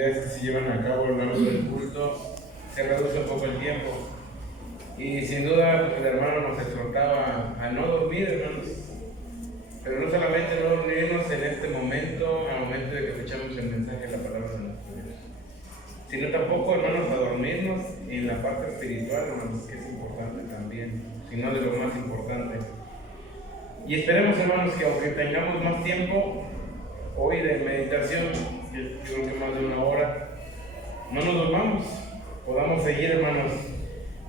actividades que se llevan a cabo a lo largo del culto, se reduce un poco el tiempo. Y sin duda, pues, el hermano nos exhortaba a no dormir, hermanos. Pero no solamente no dormirnos en este momento, al momento de que escuchamos el mensaje de la palabra de nuestro Dios, sino tampoco, hermanos, a dormirnos en la parte espiritual, hermanos, que es importante también, sino de lo más importante. Y esperemos, hermanos, que aunque tengamos más tiempo hoy de meditación, yo creo que más de 1 hora, no nos durmamos, podamos seguir, hermanos,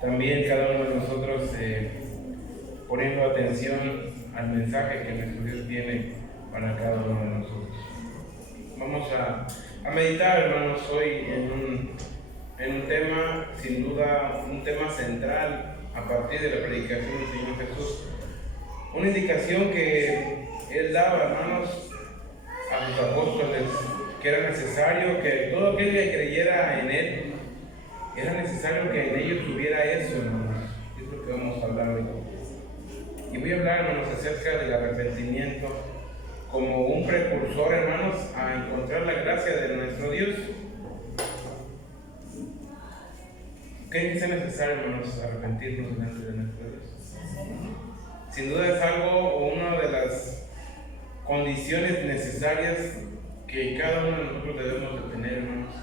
también cada uno de nosotros poniendo atención al mensaje que nuestro Dios tiene para cada uno de nosotros. Vamos a meditar, hermanos, hoy en un tema, sin duda, un tema central a partir de la predicación del Señor Jesús. Una indicación que Él daba, hermanos, a sus apóstoles, que era necesario que todo aquel que creyera en Él, era necesario que en ellos tuviera eso, hermanos. Es lo que vamos a hablar hoy. Y voy a hablar, hermanos, acerca del arrepentimiento como un precursor, hermanos, a encontrar la gracia de nuestro Dios. ¿Qué es necesario, hermanos, arrepentirnos delante de nuestro Dios? Sin duda es algo o una de las condiciones necesarias que cada uno de nosotros debemos de tener, hermanos,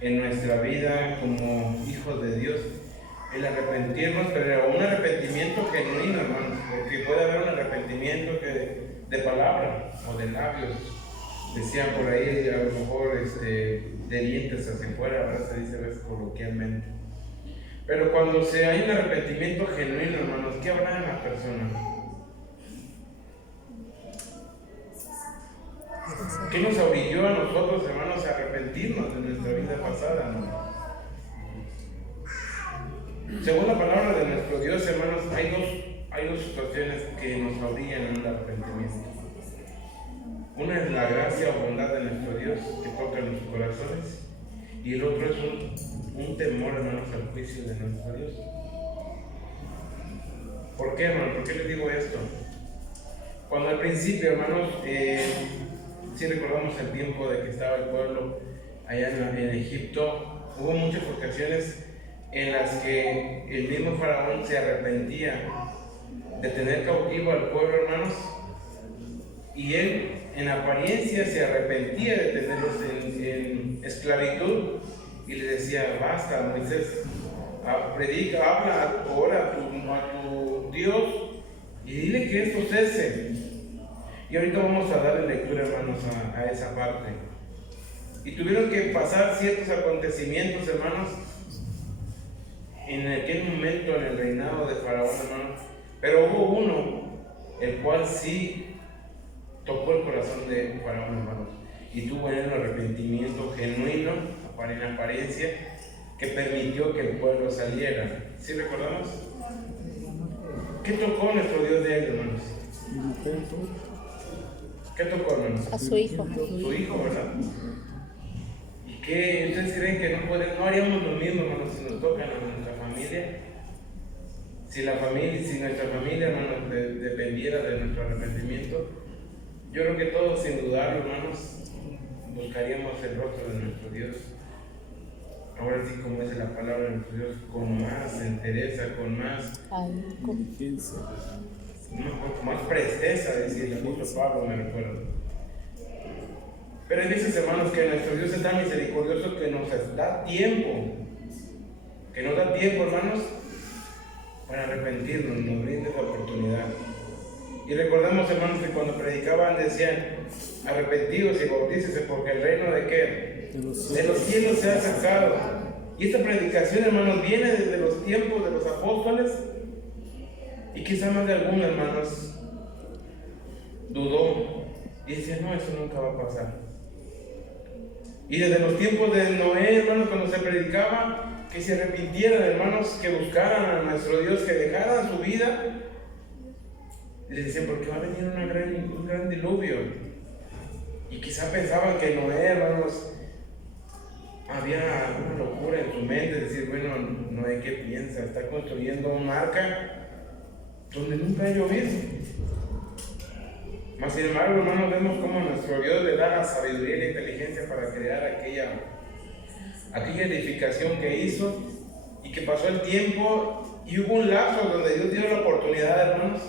en nuestra vida como hijos de Dios. El arrepentirnos, pero un arrepentimiento genuino, hermanos, porque puede haber un arrepentimiento de palabra o de labios. Decían por ahí, a lo mejor de dientes hacia afuera, ahora se dice a veces coloquialmente. Pero cuando hay un arrepentimiento genuino, hermanos, ¿qué habrá en la persona? ¿Qué nos orilló a nosotros, hermanos, a arrepentirnos de nuestra vida pasada, hermanos? Según la palabra de nuestro Dios, hermanos, hay dos situaciones que nos orillan en un arrepentimiento. Una es la gracia o bondad de nuestro Dios que toca en nuestros corazones, y el otro es un temor, hermanos, al juicio de nuestro Dios. ¿Por qué, hermanos? ¿Por qué les digo esto? Cuando al principio, hermanos, si recordamos el tiempo de que estaba el pueblo allá en Egipto, hubo muchas ocasiones en las que el mismo faraón se arrepentía de tener cautivo al pueblo, hermanos, y él en apariencia se arrepentía de tenerlos en esclavitud, y le decía: basta, Moisés, predica, habla, ora a tu Dios y dile que esto cese. Y ahorita vamos a darle lectura, hermanos, a esa parte. Y tuvieron que pasar ciertos acontecimientos, hermanos, en aquel momento en el reinado de Faraón, hermanos, pero hubo uno, el cual sí tocó el corazón de Faraón, hermanos, y tuvo en él un arrepentimiento genuino, en apariencia, que permitió que el pueblo saliera. ¿Sí recordamos? ¿Qué tocó nuestro Dios de él, hermanos? ¿Qué tocó, hermanos? A su hijo. Su hijo, ¿verdad? ¿Y qué? ¿Ustedes creen que no haríamos lo mismo, hermanos, si nos tocan a nuestra familia? Si nuestra familia, hermanos, dependiera de nuestro arrepentimiento, yo creo que todos, sin dudarlo, hermanos, buscaríamos el rostro de nuestro Dios. Ahora sí, como dice la palabra de nuestro Dios, con más entereza, con más diligencia, con más presteza, decía el apóstol Pablo, me recuerdo. Pero hay veces, hermanos, que nuestro Dios es tan misericordioso que nos da tiempo, hermanos, para arrepentirnos, nos brinda esa oportunidad. Y recordemos, hermanos, que cuando predicaban decían: arrepentidos y bautícese, porque el reino de ¿qué? De los cielos se ha acercado. Y esta predicación, hermanos, viene desde los tiempos de los apóstoles, y quizá más de algunos, hermanos, dudó y decía: no, eso nunca va a pasar. Y desde los tiempos de Noé, hermanos, cuando se predicaba que se arrepintieran, hermanos, que buscaran a nuestro Dios, que dejaran su vida, les decían: porque va a venir un gran diluvio. Y quizá pensaban que Noé, hermanos, había una locura en su mente, decir: bueno, Noé, ¿qué piensa? Está construyendo un arca donde nunca ha llovido. Mas sin embargo, hermanos, vemos cómo nuestro Dios le da la sabiduría y la inteligencia para crear aquella aquella edificación que hizo y que pasó el tiempo y hubo un lapso donde Dios dio la oportunidad, hermanos,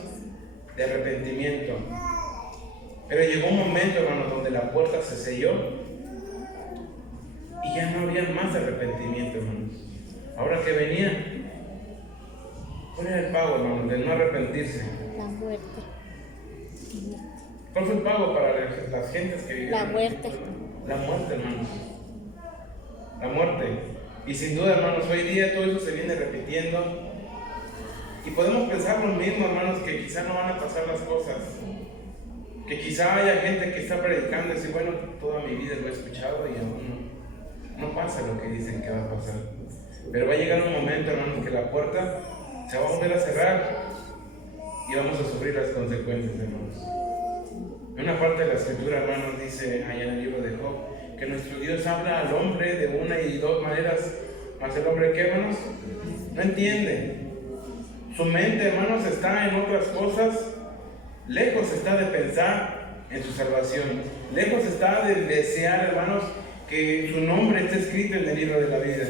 de arrepentimiento. Pero llegó un momento, hermanos, donde la puerta se selló y ya no había más arrepentimiento, hermanos. Ahora que venía, ¿cuál era el pago, hermanos, de no arrepentirse? La muerte. ¿Cuál fue el pago para las gentes que vivían? La muerte. La muerte, hermanos. La muerte. Y sin duda, hermanos, hoy día todo eso se viene repitiendo. Y podemos pensar lo mismo, hermanos, que quizá no van a pasar las cosas. Que quizá haya gente que está predicando y dice, bueno, toda mi vida lo he escuchado y aún no pasa lo que dicen que va a pasar. Pero va a llegar un momento, hermanos, que la puerta se va a volver a cerrar y vamos a sufrir las consecuencias, hermanos. En una parte de la escritura, hermanos, dice allá en el libro de Job, que nuestro Dios habla al hombre de una y dos maneras, mas el hombre, ¿qué, hermanos? No entiende. Su mente, hermanos, está en otras cosas. Lejos está de pensar en su salvación. Lejos está de desear, hermanos, que su nombre esté escrito en el libro de la vida.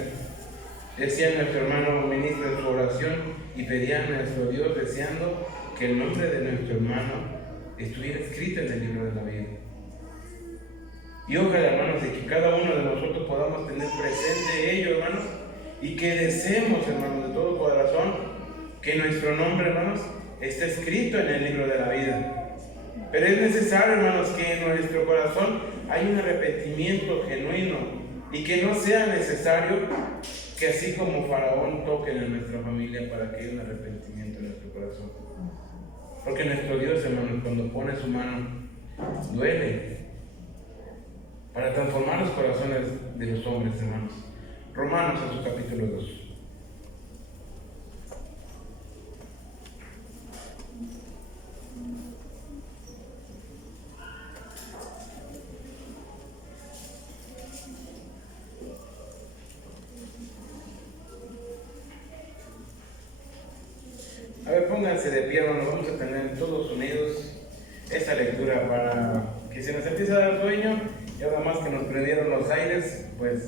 Decía nuestro hermano ministro en su oración y pedía a nuestro Dios deseando que el nombre de nuestro hermano estuviera escrito en el libro de la vida. Y ojalá, hermanos, de que cada uno de nosotros podamos tener presente ello, hermanos, y que deseemos, hermanos, de todo corazón, que nuestro nombre, hermanos, esté escrito en el libro de la vida. Pero es necesario, hermanos, que en nuestro corazón haya un arrepentimiento genuino y que no sea necesario que así como Faraón toquen en nuestra familia para que haya un arrepentimiento en nuestro corazón. Porque nuestro Dios, hermanos, cuando pone su mano, duele para transformar los corazones de los hombres, hermanos. Romanos en su capítulo 2. A ver, pónganse de pie, hermanos, vamos a tener todos unidos esta lectura para que se nos empiece a dar sueño y ahora más que nos prendieron los aires, pues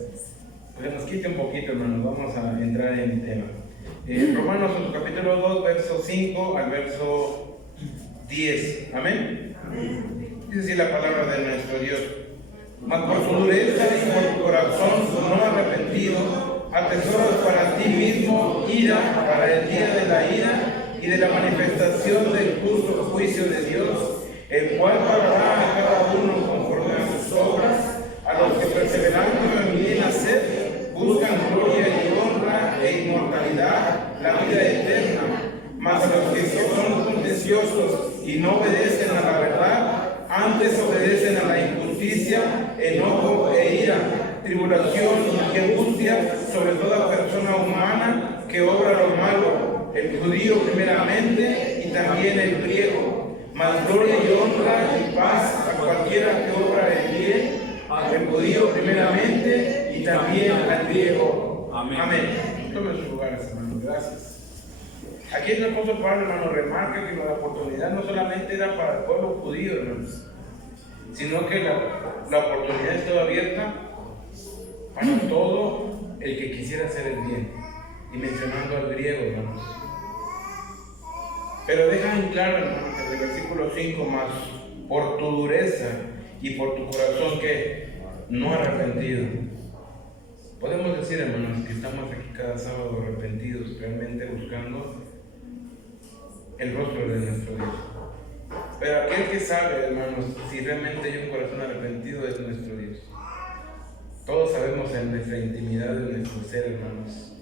se nos quite un poquito, hermanos, vamos a entrar en el tema. Romanos en su capítulo 2, verso 5 al verso 10, amén. Dice así la palabra de nuestro Dios: mas por su dureza y por tu corazón no arrepentido, atesoras para ti mismo ira para el día de la ira y de la manifestación del justo juicio de Dios, el cual pagará a cada uno conforme a sus obras. A los que perseverando en bien hacer buscan gloria y honra e inmortalidad, la vida eterna. Mas a los que son contenciosos y no obedecen a la verdad, antes obedecen a la injusticia, enojo e ira, tribulación y angustia sobre toda persona humana que obra lo malo, el judío primeramente y también el griego, mas gloria y honra y paz a cualquiera que obra el bien, al judío primeramente y también al griego. Amén. Amén. Tomen sus lugares, hermanos. Gracias. Aquí el apóstol Pablo, hermano, remarca que la oportunidad no solamente era para el pueblo judío, hermanos, sino que la oportunidad estaba abierta para todo el que quisiera hacer el bien, y mencionando al griego, hermanos. Pero deja en claro, hermanos, en el versículo 5 más, por tu dureza y por tu corazón que no arrepentido. Podemos decir, hermanos, que estamos aquí cada sábado arrepentidos, realmente buscando el rostro de nuestro Dios. Pero aquel que sabe, hermanos, si realmente hay un corazón arrepentido es nuestro Dios. Todos sabemos en nuestra intimidad de nuestro ser, hermanos,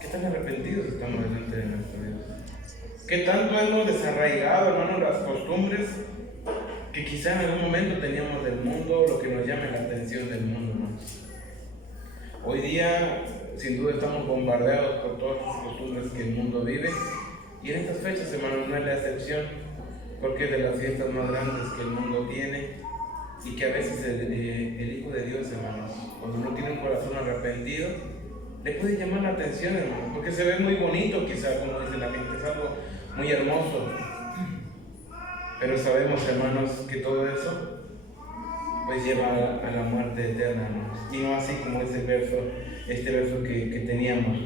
qué tan arrepentidos estamos delante de nuestro Dios. Qué tanto hemos desarraigado, hermanos, las costumbres que quizá en algún momento teníamos del mundo, lo que nos llame la atención del mundo, hermanos. Hoy día, sin duda, estamos bombardeados por todas las costumbres que el mundo vive, y en estas fechas, hermanos, no es la excepción, porque es de las fiestas más grandes que el mundo tiene, y que a veces el Hijo de Dios, hermanos, cuando no tiene un corazón arrepentido, le puede llamar la atención, hermanos, porque se ve muy bonito, quizá, como dice la gente, es algo muy hermoso. Pero sabemos, hermanos, que todo eso pues lleva a la muerte eterna, hermanos. Y no así como este verso que teníamos.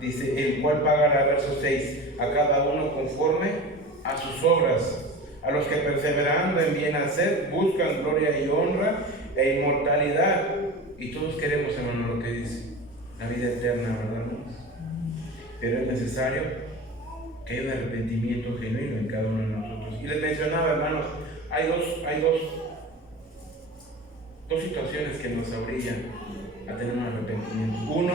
Dice, el cual pagará, verso 6, a cada uno conforme a sus obras. A los que perseverando en bien hacer, buscan gloria y honra e inmortalidad. Y todos queremos, hermano, lo que dice, la vida eterna, ¿verdad, hermanos? Pero es necesario que haya un arrepentimiento genuino en cada uno de nosotros. Y les mencionaba, hermanos, hay dos situaciones que nos obligan a tener un arrepentimiento. Uno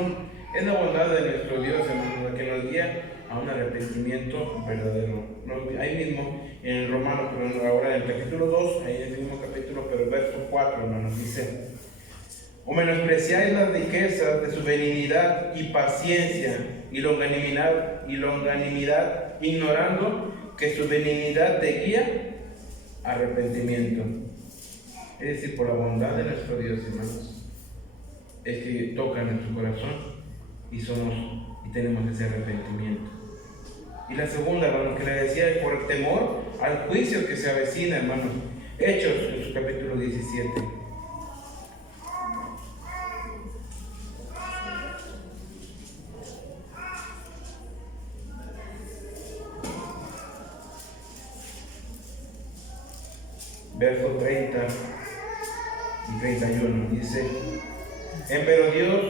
es la bondad de nuestro Dios, hermanos, que nos guía a un arrepentimiento verdadero. Ahí mismo en el Romano, pero ahora en el capítulo 2, ahí en el mismo capítulo, pero el verso 4, hermanos, dice: o menospreciáis las riquezas de su benignidad y paciencia y longanimidad, ignorando que su benignidad te guía a arrepentimiento. Es decir, por la bondad de nuestro Dios, hermanos, es que toca nuestro corazón y tenemos ese arrepentimiento. Y la segunda, hermanos, que le decía, es por el temor al juicio que se avecina, hermanos. Hechos, en su capítulo 17. Verso 30 y 31, dice: empero Dios,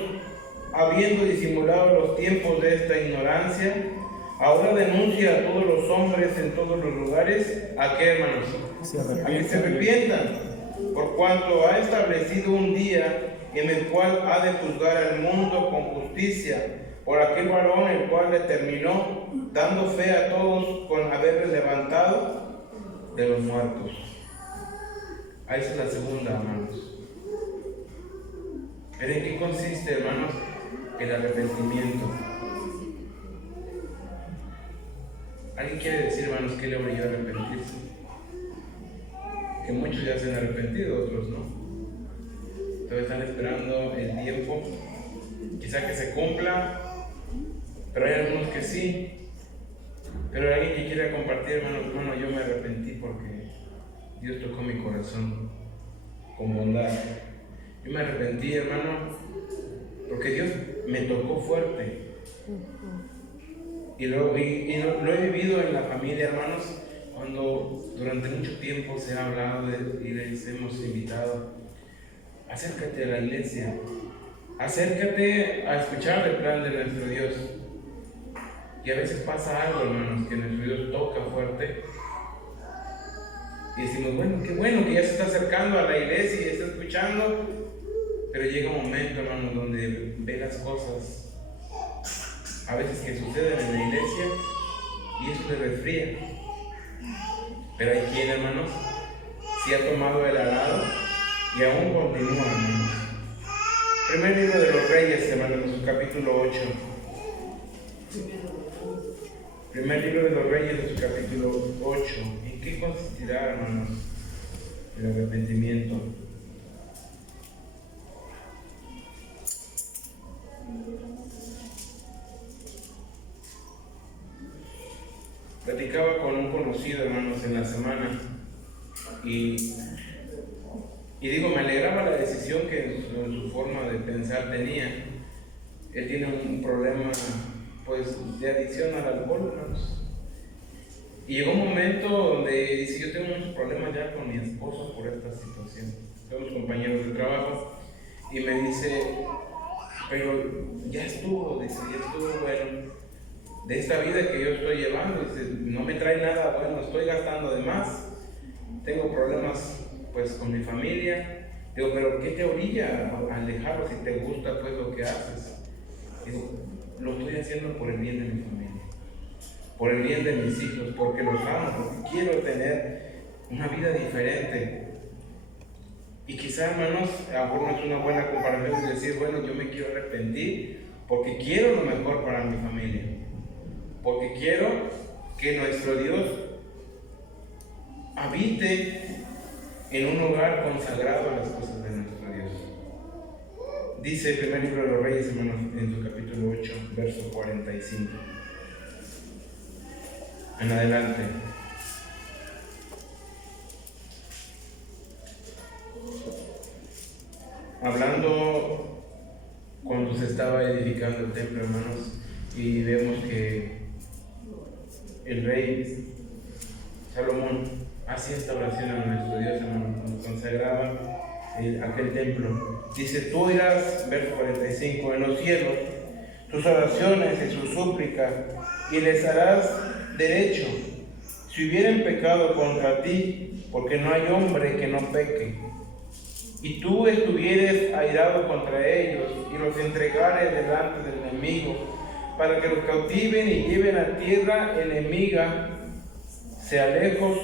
habiendo disimulado los tiempos de esta ignorancia, ahora denuncia a todos los hombres en todos los lugares, ¿a qué, hermanos? A que se arrepientan, por cuanto ha establecido un día en el cual ha de juzgar al mundo con justicia, por aquel varón el cual determinó, dando fe a todos con haberle levantado de los muertos. Ahí es la segunda, hermanos. ¿Pero en qué consiste, hermanos, el arrepentimiento? ¿Alguien quiere decir, hermanos, qué le obligó a arrepentirse? Que muchos ya se han arrepentido, otros no. Todavía están esperando el tiempo, quizá que se cumpla, pero hay algunos que sí. Pero alguien que quiera compartir, hermano, yo me arrepentí porque Dios tocó mi corazón con bondad. Yo me arrepentí, hermano, porque Dios me tocó fuerte. Y lo he vivido en la familia, hermanos, cuando durante mucho tiempo se ha hablado y les hemos invitado: acércate a la iglesia, acércate a escuchar el plan de nuestro Dios. Y a veces pasa algo, hermanos, que nuestro Dios toca fuerte. Y decimos, bueno que ya se está acercando a la iglesia y está escuchando, pero llega un momento, hermano, donde ve las cosas a veces que suceden en la iglesia y eso le resfría. Pero hay quien, hermanos, sí ha tomado el arado y aún continúa, hermanos. Primer libro de los Reyes, hermanos, en su capítulo 8. Primer libro de los Reyes, en su capítulo 8. ¿En qué consistirá, hermanos, el arrepentimiento? Platicaba con un conocido, hermanos, en la semana y digo, me alegraba la decisión que en su forma de pensar tenía. Él tiene un problema, pues, de adicción al alcohol, hermanos. Y llegó un momento donde dice: yo tengo muchos problemas ya con mi esposo por esta situación. Somos compañeros de trabajo y me dice: pero ya estuvo, bueno, de esta vida que yo estoy llevando, dice, no me trae nada bueno, estoy gastando de más, tengo problemas pues con mi familia. Digo, pero ¿qué te orilla a alejarlo si te gusta pues lo que haces? Digo, lo estoy haciendo por el bien de mi familia, por el bien de mis hijos, porque los amo, porque quiero tener una vida diferente. Y quizá, hermanos, a lo mejor no es una buena comparación de decir, bueno, yo me quiero arrepentir porque quiero lo mejor para mi familia, porque quiero que nuestro Dios habite en un hogar consagrado a las cosas de nuestro Dios. Dice el primer libro de los Reyes, hermanos, en su capítulo 8, verso 45. En adelante. hablando cuando se estaba edificando el templo, hermanos, y vemos que el rey Salomón hacía esta oración a nuestro Dios, hermanos, cuando consagraba aquel templo. Dice: tú irás, verso 45, en los cielos, tus oraciones y sus súplicas, y les harás derecho, si hubieren pecado contra ti, porque no hay hombre que no peque. Y tú estuvieres airado contra ellos, y los entregares delante del enemigo, para que los cautiven y lleven a tierra enemiga, sea lejos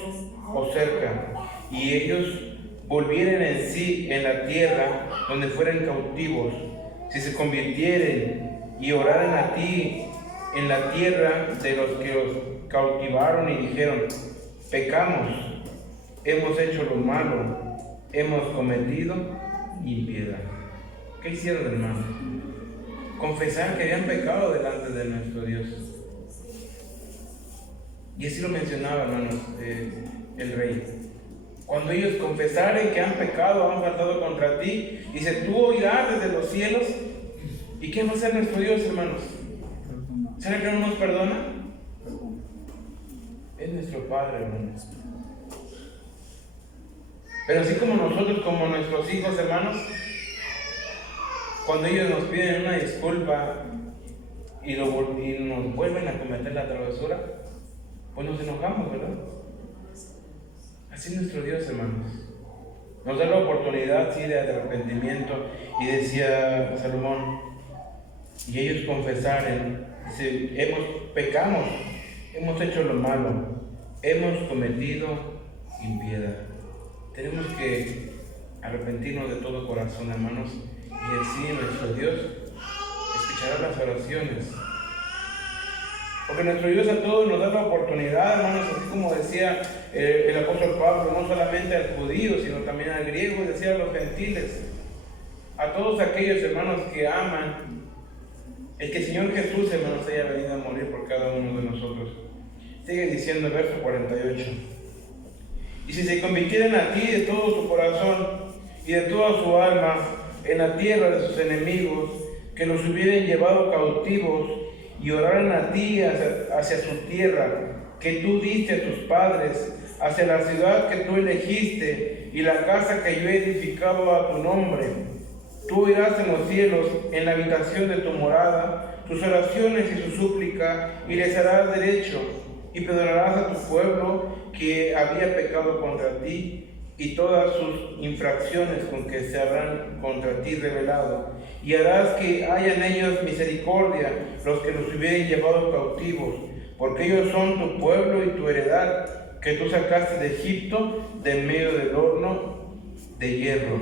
o cerca, y ellos volvieren en sí en la tierra donde fueren cautivos, si se convirtieren y oraren a ti en la tierra de los que os cautivaron y dijeron: pecamos, hemos hecho lo malo, hemos cometido impiedad. ¿Qué hicieron, hermanos? Confesar que habían pecado delante de nuestro Dios. Y así lo mencionaba, hermanos, el rey. Cuando ellos confesaren que han pecado, han faltado contra ti, dice: tú oirás desde los cielos. ¿Y qué va a hacer nuestro Dios, hermanos? ¿Será que no nos perdona? Es nuestro Padre, hermanos. Pero así como nosotros, como nuestros hijos, hermanos, cuando ellos nos piden una disculpa y nos vuelven a cometer la travesura, pues nos enojamos, ¿verdad? Así es nuestro Dios, hermanos. Nos da la oportunidad, sí, de arrepentimiento. Y decía Salomón: y ellos confesaren, dice: pecamos, hemos hecho lo malo, hemos cometido impiedad. Tenemos que arrepentirnos de todo corazón, hermanos, y así nuestro Dios escuchará las oraciones. Porque nuestro Dios a todos nos da la oportunidad, hermanos, así como decía el apóstol Pablo, no solamente al judío, sino también al griego, decía a los gentiles, a todos aquellos, hermanos, que aman el que el Señor Jesús, hermanos, haya venido a morir por cada uno de nosotros. Sigue diciendo el verso 48: y si se convirtieren a ti de todo su corazón y de toda su alma en la tierra de sus enemigos, que los hubieren llevado cautivos, y oraran a ti hacia su tierra, que tú diste a tus padres, hacia la ciudad que tú elegiste, y la casa que yo he edificado a tu nombre, tú irás en los cielos, en la habitación de tu morada, tus oraciones y su súplica, y les harás derecho, y perdonarás a tu pueblo que había pecado contra ti, y todas sus infracciones con que se habrán contra ti revelado, y harás que haya en ellos misericordia los que los hubieren llevado cautivos, porque ellos son tu pueblo y tu heredad, que tú sacaste de Egipto, de en medio del horno de hierro.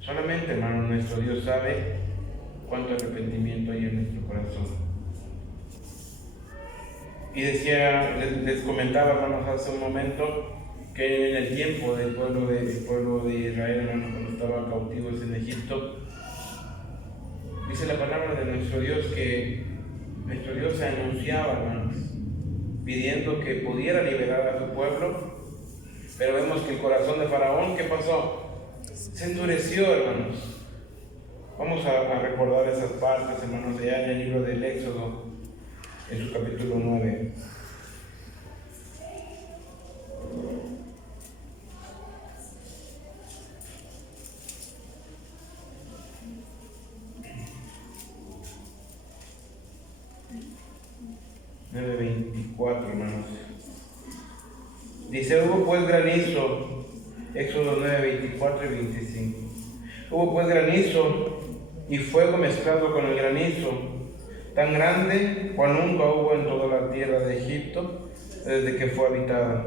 Solamente, hermano, nuestro Dios sabe cuánto arrepentimiento hay en nuestro corazón. Y decía, les comentaba, hermanos, hace un momento, que en el tiempo del pueblo de Israel, hermanos, cuando estaban cautivos en Egipto, dice la palabra de nuestro Dios que nuestro Dios se anunciaba, hermanos, pidiendo que pudiera liberar a su pueblo, pero vemos que el corazón de Faraón, ¿qué pasó? Se endureció, hermanos. Vamos a recordar esas partes, hermanos, allá en el libro del Éxodo, en su capítulo 9. Hermanos, dice: hubo pues granizo, Éxodo 9, 24 y 25. Hubo pues granizo y fuego mezclado con el granizo, tan grande cual nunca hubo en toda la tierra de Egipto desde que fue habitada.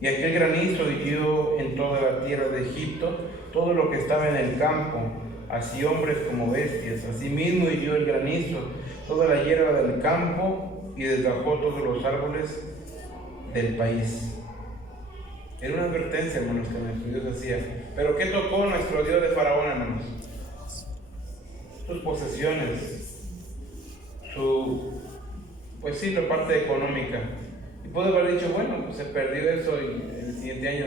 Y aquel granizo hirió en toda la tierra de Egipto todo lo que estaba en el campo, así hombres como bestias. Asimismo hirió el granizo toda la hierba del campo y desgajó todos los árboles del país. Era una advertencia, hermanos, que nuestro Dios hacía. Pero ¿qué tocó nuestro Dios de Faraón, hermanos? Sus posesiones, pues sí, la parte económica. Y pudo haber dicho: bueno, pues se perdió eso y el siguiente año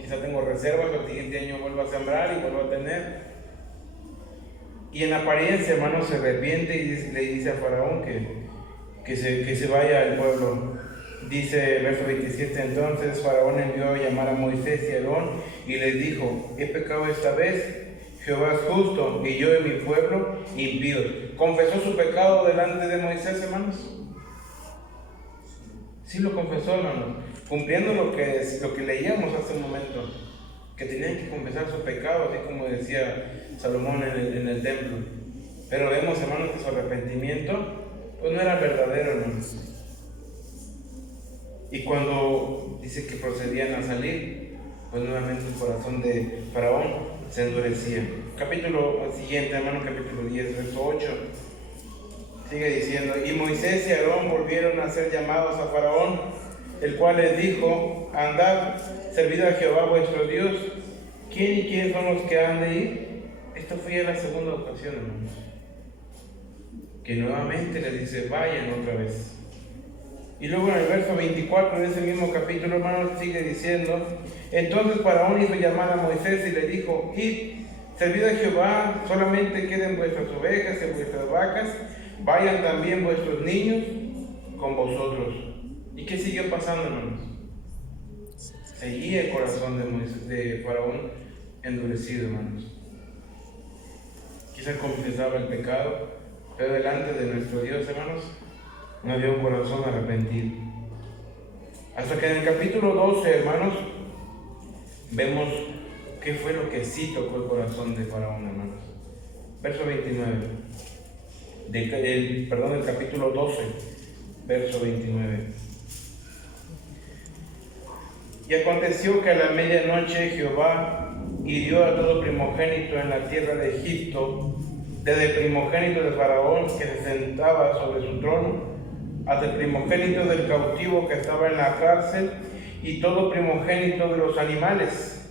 quizá tengo reservas, el siguiente año vuelvo a sembrar y vuelvo a tener. Y en apariencia, hermano, se arrepiente y le dice a Faraón que se vaya al pueblo. Dice verso 27, entonces Faraón envió a llamar a Moisés y a Aarón y les dijo, he pecado esta vez, Jehová es justo y yo y mi pueblo impíos. ¿Confesó su pecado delante de Moisés, hermanos? Sí lo confesó, hermanos, cumpliendo lo que leíamos hace un momento, que tenían que confesar su pecado, así como decía Salomón en el templo. Pero vemos, hermanos, que su arrepentimiento pues no era verdadero, hermanos. Y cuando dice que procedían a salir, pues nuevamente el corazón de Faraón se endurecía. Capítulo siguiente, hermano, capítulo 10, verso 8. Sigue diciendo, y Moisés y Aarón volvieron a ser llamados a Faraón, el cual les dijo, andad, servid a Jehová vuestro Dios. ¿Quién y quién son los que han de ir? Esto fue ya la segunda ocasión, hermanos, que nuevamente les dice, vayan otra vez. Y luego en el verso 24 de ese mismo capítulo, hermanos, sigue diciendo, entonces Faraón hizo llamar a Moisés y le dijo, id, servid a Jehová, solamente queden vuestras ovejas y vuestras vacas, vayan también vuestros niños con vosotros. ¿Y qué siguió pasando, hermanos? Seguía el corazón de Faraón endurecido, hermanos. Quizá confesaba el pecado, pero delante de nuestro Dios, hermanos, no había un corazón arrepentido. Hasta que en el capítulo 12, hermanos, vemos qué fue lo que sí tocó el corazón de Faraón, hermanos. Verso 29. Del capítulo 12, verso 29. Y aconteció que a la medianoche Jehová hirió a todo primogénito en la tierra de Egipto, desde el primogénito de Faraón que se sentaba sobre su trono, hasta el primogénito del cautivo que estaba en la cárcel, y todo primogénito de los animales.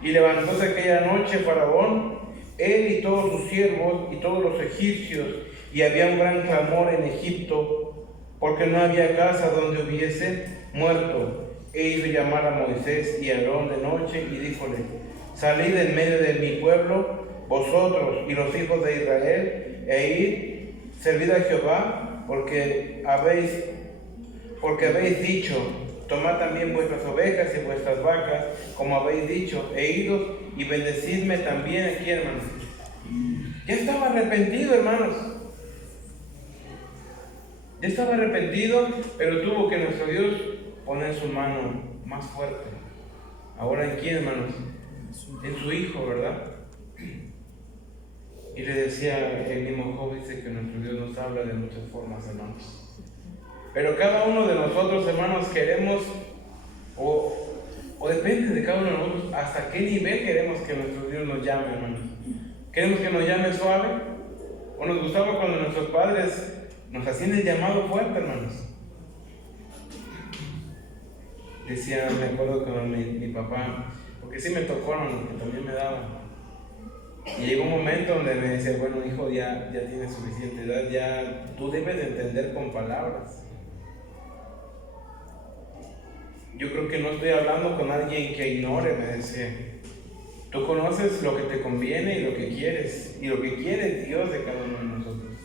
Y levantóse aquella noche Faraón, él y todos sus siervos y todos los egipcios, y había un gran clamor en Egipto, porque no había casa donde hubiese muerto. E hizo llamar a Moisés y a Aarón de noche y díjole, salid en medio de mi pueblo, vosotros y los hijos de Israel, e id, servid a Jehová, porque habéis dicho, tomad también vuestras ovejas y vuestras vacas, como habéis dicho, e idos y bendecidme también aquí, hermanos. Ya estaba arrepentido, hermanos. Ya estaba arrepentido, pero tuvo que nuestro Dios poner su mano más fuerte. Ahora, ¿en quién, hermanos? En su Hijo, ¿verdad? Y le decía el mismo Job, dice que nuestro Dios nos habla de muchas formas, hermanos. Pero cada uno de nosotros, hermanos, queremos, o depende de cada uno de nosotros, hasta qué nivel queremos que nuestro Dios nos llame, hermanos. ¿Queremos que nos llame suave? ¿O nos gustaba cuando nuestros padres nos hacían el llamado fuerte, hermanos? Decía, me acuerdo con mi papá, porque sí me tocó, que también me daba. Y llegó un momento donde me decía, bueno, hijo, ya tienes suficiente edad, ya tú debes de entender con palabras. Yo creo que no estoy hablando con alguien que ignore, me decía. Tú conoces lo que te conviene y lo que quieres, y lo que quiere Dios de cada uno de nosotros.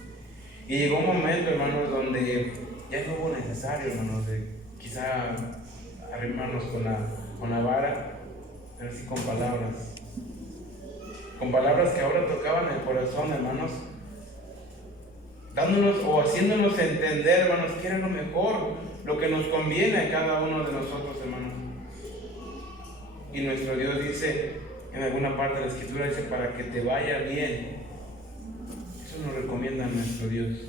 Y llegó un momento, hermanos, donde ya no hubo necesario, hermanos, de quizá arrimarnos con la vara, pero sí con palabras. Con palabras que ahora tocaban el corazón, hermanos, dándonos o haciéndonos entender, hermanos, que era lo mejor, lo que nos conviene a cada uno de nosotros, hermanos. Y nuestro Dios dice, en alguna parte de la Escritura, dice, para que te vaya bien. Eso nos recomienda nuestro Dios.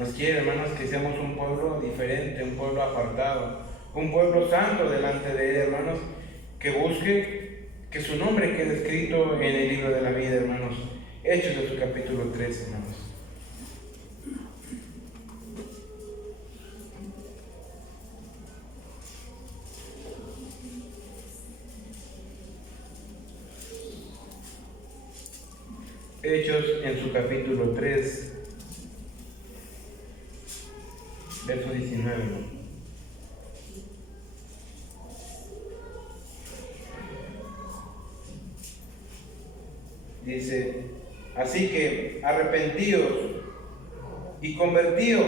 Nos quiere, hermanos, que seamos un pueblo diferente, un pueblo apartado, un pueblo santo delante de Él, hermanos, que busque que su nombre quede escrito en el libro de la vida, hermanos. Hechos de su capítulo 3, hermanos. Hechos en su capítulo 3, verso 19. Dice, así que arrepentíos y convertíos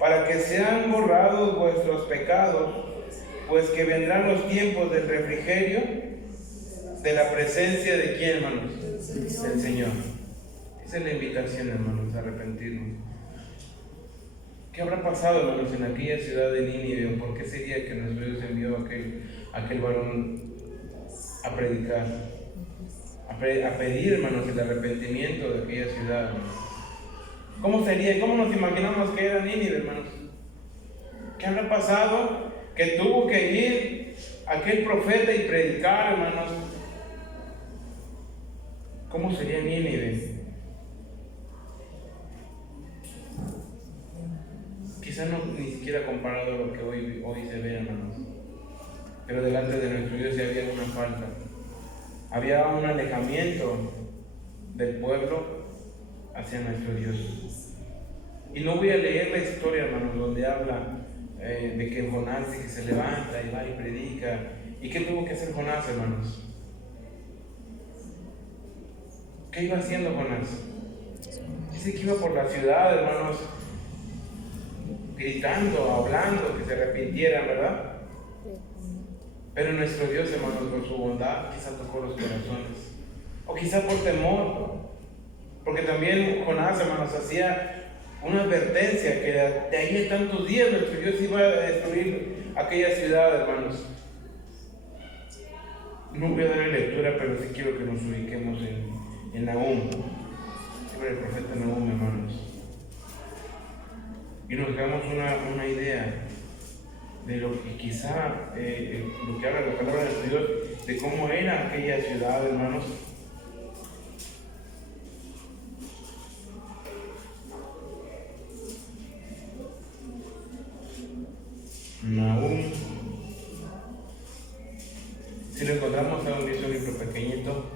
para que sean borrados vuestros pecados, pues que vendrán los tiempos del refrigerio de la presencia de ¿quién, hermanos? Del Señor. Esa es la invitación, hermanos, a arrepentirnos. ¿Qué habrá pasado, hermanos, en aquella ciudad de Nínive? ¿Por qué sería que nuestro Dios envió a aquel varón a predicar? A pedir, hermanos, el arrepentimiento de aquella ciudad, hermanos. ¿Cómo sería? ¿Cómo nos imaginamos que era Nínive, hermanos? ¿Qué habrá pasado? Que tuvo que ir aquel profeta y predicar, hermanos. ¿Cómo sería Nínive? Quizás no ni siquiera comparado a lo que hoy se ve, hermanos. Pero delante de nuestro Dios ya había una falta. Había un alejamiento del pueblo hacia nuestro Dios. Y no voy a leer la historia, hermanos, donde habla de que Jonás que se levanta y va y predica. ¿Y qué tuvo que hacer Jonás, hermanos? ¿Qué iba haciendo Jonás? Dice que iba por la ciudad, hermanos, gritando, hablando, que se arrepintieran, ¿verdad? Pero nuestro Dios, hermanos, por su bondad, quizá tocó los corazones. O quizá por temor. Porque también Jonás, hermanos, hacía una advertencia que de ahí a tantos días nuestro Dios iba a destruir aquella ciudad, hermanos. No voy a dar lectura, pero sí quiero que nos ubiquemos en Nahum, sobre el profeta Nahum, hermanos. Y nos damos una idea de lo que quizá, lo que habla la palabra de Dios, de cómo era aquella ciudad, hermanos. Nahum, si lo encontramos, a un libro pequeñito.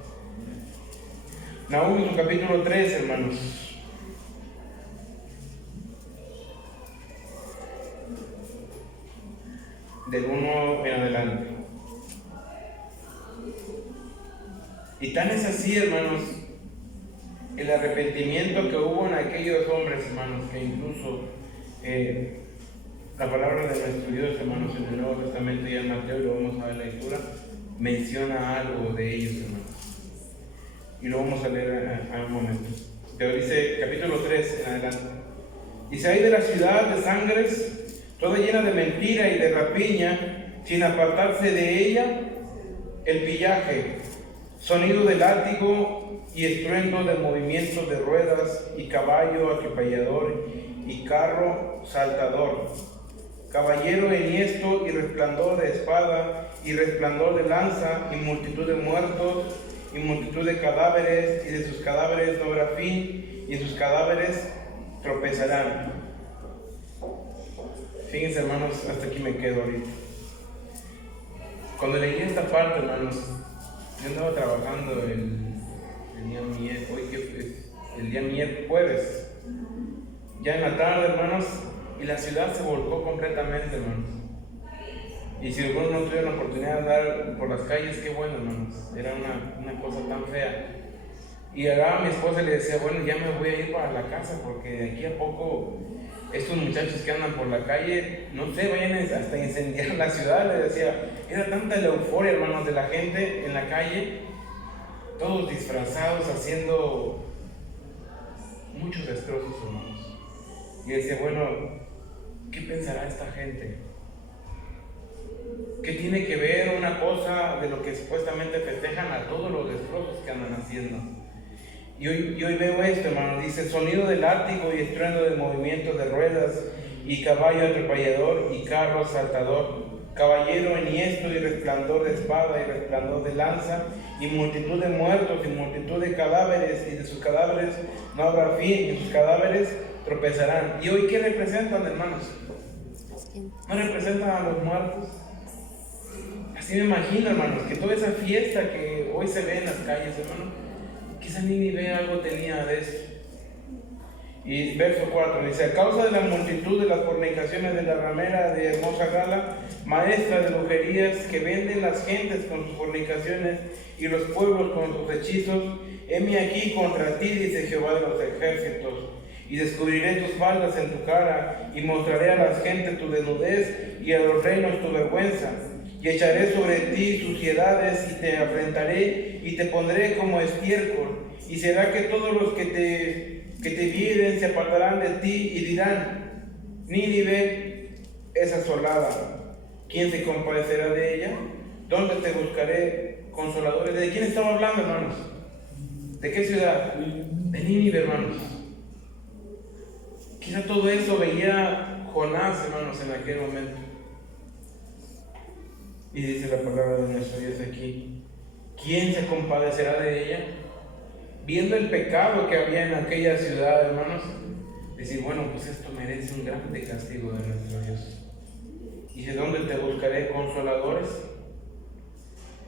Nahum en su capítulo 3, hermanos. Del 1 en adelante. Y tan es así, hermanos, el arrepentimiento que hubo en aquellos hombres, hermanos, que incluso la palabra de nuestro Dios, hermanos, en el Nuevo Testamento y en Mateo, y lo vamos a ver en la lectura, menciona algo de ellos, hermanos. Y lo vamos a leer a un momento. Pero dice, capítulo 3 en adelante. Dice, hay de la ciudad de sangres, toda llena de mentira y de rapiña, sin apartarse de ella el pillaje, sonido de látigo y estruendo de movimientos de ruedas y caballo atropellador y carro saltador, caballero enhiesto y resplandor de espada y resplandor de lanza y multitud de muertos y multitud de cadáveres, y de sus cadáveres no habrá fin, y sus cadáveres tropezarán. Fíjense, hermanos, hasta aquí me quedo ahorita. Cuando leí esta parte, hermanos, yo andaba trabajando el día miércoles, ya en la tarde, hermanos, y la ciudad se volcó completamente, hermanos. Y si algunos no tuvieron la oportunidad de andar por las calles, qué bueno, hermanos. Era una cosa tan fea. Y ahora a mi esposa le decía, bueno, ya me voy a ir para la casa, porque de aquí a poco estos muchachos que andan por la calle, no sé, vayan hasta incendiar la ciudad. Le decía, era tanta la euforia, hermanos, de la gente en la calle, todos disfrazados, haciendo muchos destrozos, hermanos. Y decía, bueno, ¿qué pensará esta gente? ¿Qué tiene que ver una cosa de lo que supuestamente festejan a todos los destrozos que andan haciendo? Y hoy veo esto, hermano, dice, sonido de látigo y estruendo de movimientos de ruedas y caballo atropellador y carro saltador, caballero enhiesto y resplandor de espada y resplandor de lanza y multitud de muertos y multitud de cadáveres, y de sus cadáveres no habrá fin, y sus cadáveres tropezarán. ¿Y hoy qué representan, hermanos? ¿No representan a los muertos? Así me imagino, hermanos, que toda esa fiesta que hoy se ve en las calles, hermanos, quizás Nínive algo tenía de eso. Y verso 4 dice: a causa de la multitud de las fornicaciones de la ramera de hermosa gala, maestra de brujerías, que venden las gentes con sus fornicaciones y los pueblos con sus hechizos, heme aquí contra ti, dice Jehová de los ejércitos, y descubriré tus faldas en tu cara, y mostraré a las gentes tu desnudez, y a los reinos tu vergüenza, y echaré sobre ti suciedades, y te afrentaré, y te pondré como estiércol, y será que todos los que te vieren se apartarán de ti, y dirán: Nínive es asolada, ¿quién se compadecerá de ella? ¿Dónde te buscaré consoladores? ¿De quién estaba hablando, hermanos? ¿De qué ciudad? De Nínive, hermanos. Quizá todo eso veía Jonás, hermanos, en aquel momento. Y dice la palabra de nuestro Dios aquí: ¿quién se compadecerá de ella? Viendo el pecado que había en aquella ciudad, hermanos, decir: bueno, pues esto merece un grande castigo de nuestro Dios. Y dice: ¿dónde te buscaré consoladores?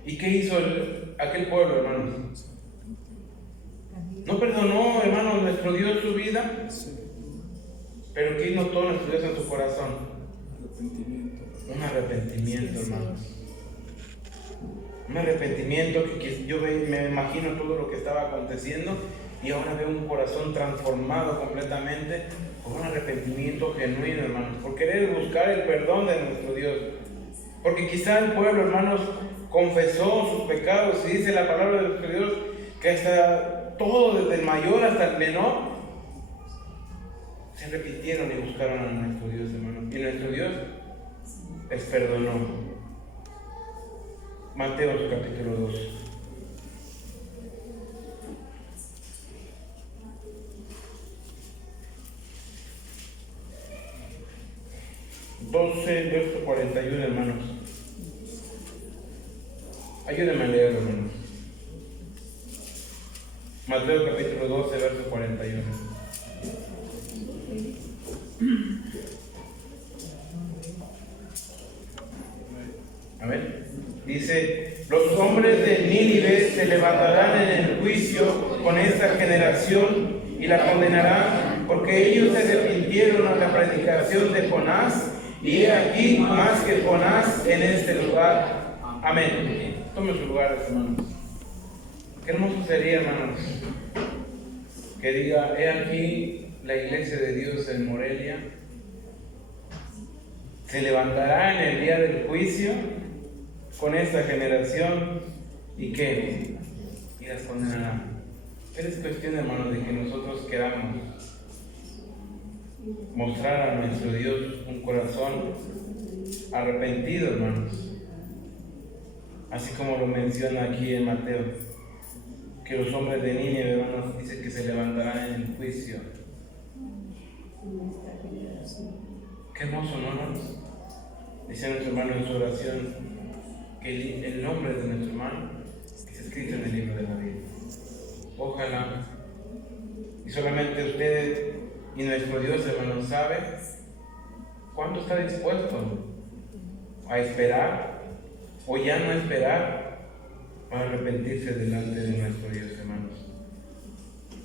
¿Y qué hizo aquel pueblo, hermanos? ¿No perdonó, hermanos, nuestro Dios su vida? Pero ¿qué notó nuestro Dios en su corazón? Un arrepentimiento, hermanos. Un arrepentimiento que yo me imagino todo lo que estaba aconteciendo, y ahora veo un corazón transformado completamente por un arrepentimiento genuino, hermanos, por querer buscar el perdón de nuestro Dios. Porque quizá el pueblo, hermanos, confesó sus pecados, y dice la palabra de nuestro Dios que hasta todo, desde el mayor hasta el menor, se arrepintieron y buscaron a nuestro Dios, hermanos, y nuestro Dios les perdonó. Mateo capítulo 2. Verso 41, hermanos. Ayúdenme a leerlo, hermanos. Mateo capítulo 12, verso 41. Amén. Dice: los hombres de Nínive se levantarán en el juicio con esta generación y la condenarán, porque ellos se arrepintieron a la predicación de Jonás, y he aquí más que Jonás en este lugar. Amén. Tomen sus lugares, hermanos. Qué hermoso sería, hermanos, que diga: he aquí la iglesia de Dios en Morelia se levantará en el día del juicio con esta generación, y que y las condenará. Es cuestión, hermanos, de que nosotros queramos mostrar a nuestro Dios un corazón arrepentido, hermanos, así como lo menciona aquí en Mateo, que los hombres de Nínive, hermanos, dice que se levantarán en el juicio. Qué hermoso, ¿no, hermanos? Dice nuestro hermano en su oración que el nombre de nuestro hermano es escrito en el libro de la vida. Ojalá, y solamente usted y nuestro Dios, hermanos, sabe cuánto está dispuesto a esperar o ya no esperar para arrepentirse delante de nuestro Dios, hermanos.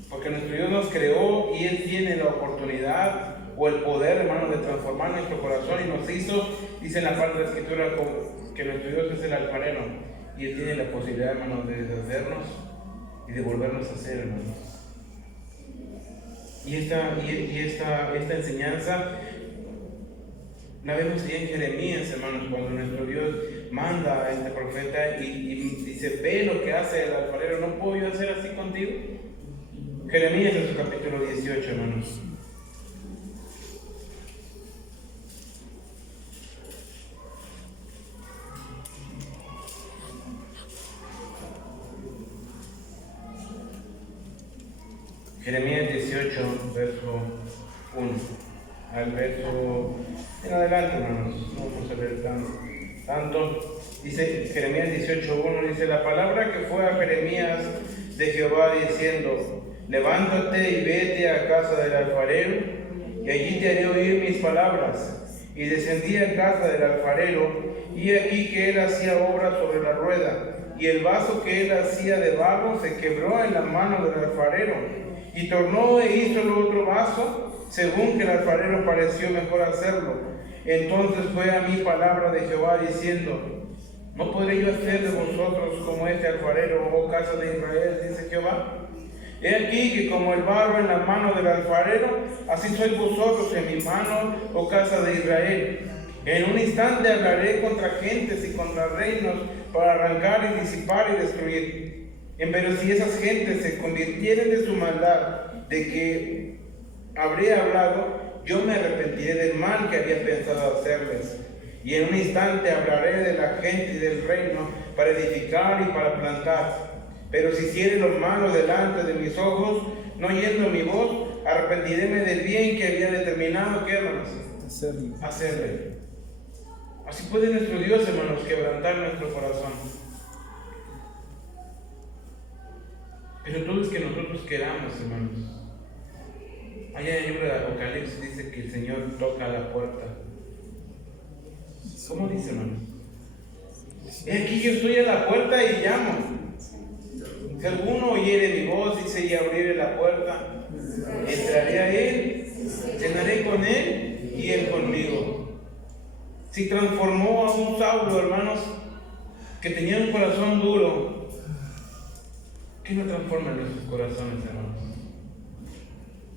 Porque nuestro Dios nos creó y Él tiene la oportunidad o el poder, hermanos, de transformar nuestro corazón, y nos hizo, dice en la parte de la Escritura, que nuestro Dios es el alfarero, y Él tiene la posibilidad, hermanos, de deshacernos y de volvernos a hacer, hermanos. Y esta enseñanza la vemos ahí en Jeremías, hermanos, cuando nuestro Dios manda a este profeta y dice: ve lo que hace el alfarero, ¿no puedo yo hacer así contigo? Jeremías en su capítulo 18, hermanos. Jeremías 18, verso 1 al verso en adelante, hermanos, no vamos a leer tanto. Dice Jeremías 18, 1, dice: la palabra que fue a Jeremías de Jehová diciendo: levántate y vete a casa del alfarero, y allí te haré oír mis palabras. Y descendí a casa del alfarero, y aquí que él hacía obra sobre la rueda, y el vaso que él hacía de barro se quebró en la mano del alfarero, y tornó e hizo el otro vaso, según que el alfarero pareció mejor hacerlo. Entonces fue a mí palabra de Jehová diciendo: ¿no podré yo hacer de vosotros como este alfarero, oh casa de Israel? Dice Jehová. He aquí que como el barro en la mano del alfarero, así sois vosotros en mi mano, oh casa de Israel. En un instante hablaré contra gentes y contra reinos para arrancar y disipar y destruir. Pero si esas gentes se convirtieren de su maldad, de que habré hablado, yo me arrepentiré del mal que había pensado hacerles. Y en un instante hablaré de la gente y del reino para edificar y para plantar. Pero si hiciere lo malo delante de mis ojos, no oyendo mi voz, arrepentiréme del bien que había determinado, ¿qué, hermanos? Hacerle. Así puede nuestro Dios, hermanos, quebrantar nuestro corazón. Pero todo es que nosotros queramos, hermanos. Allá en el libro de Apocalipsis dice que el Señor toca a la puerta. ¿Cómo dice, hermanos? He aquí yo estoy a la puerta y llamo. Si alguno oyere mi voz, dice, y abriere la puerta, entraré a él, cenaré con él y él conmigo. Si transformó a un Saulo, hermanos, que tenía un corazón duro, ¿qué no transforma en nuestros corazones, hermanos?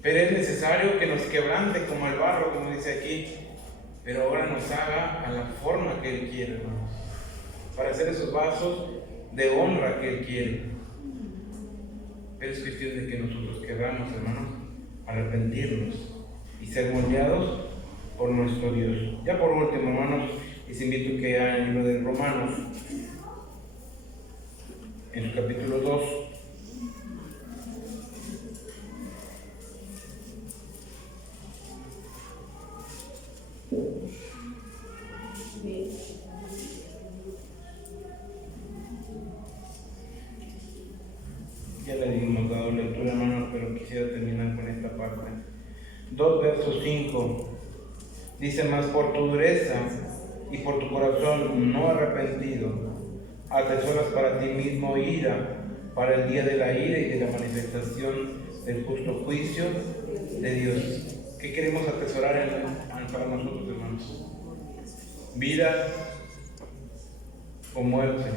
Pero es necesario que nos quebrante como el barro, como dice aquí, pero ahora nos haga a la forma que Él quiere, hermanos, para hacer esos vasos de honra que Él quiere. Pero es cuestión de que nosotros queramos, hermanos, arrepentirnos y ser moldeados por nuestro Dios. Ya por último, hermanos, les invito a que hagan el libro de Romanos, en el capítulo 2. Ya le dimos dado lectura, hermanos, pero quisiera terminar con esta parte. 2 versos 5. Dice: mas por tu dureza y por tu corazón no arrepentido, atesoras para ti mismo ira, para el día de la ira y de la manifestación del justo juicio de Dios. ¿Qué queremos atesorar para nosotros, hermanos? ¿Vida o muerte?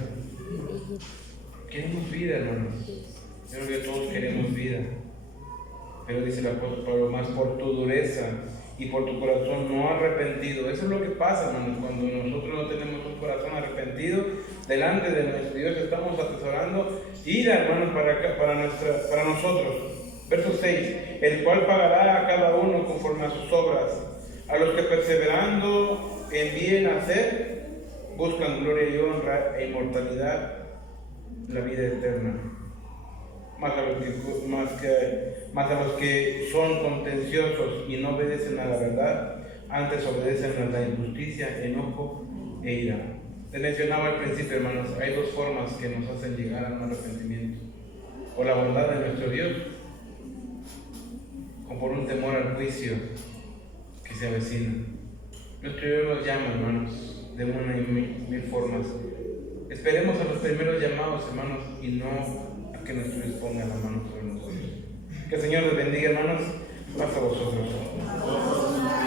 Queremos vida, hermanos. Yo creo que todos queremos vida. Pero dice el apóstol Pablo: más por tu dureza y por tu corazón no arrepentido. Eso es lo que pasa, hermanos, cuando nosotros no tenemos un corazón arrepentido delante de nuestro Dios. Estamos atesorando ira, hermanos, para nosotros. Verso 6: el cual pagará a cada uno conforme a sus obras, a los que perseverando en bien hacer buscan gloria y honra e inmortalidad, la vida eterna. Más a los que son contenciosos y no obedecen a la verdad, antes obedecen a la injusticia, enojo e ira. Les mencionaba al principio, hermanos, hay dos formas que nos hacen llegar a un arrepentimiento: o la bondad de nuestro Dios, o por un temor al juicio que se avecina. Nuestro Dios nos llama, hermanos, de una y mil formas. Esperemos a los primeros llamados, hermanos, y no que nuestro Dios ponga la mano sobre nosotros. Que el Señor les bendiga, hermanos. Paz a vosotros.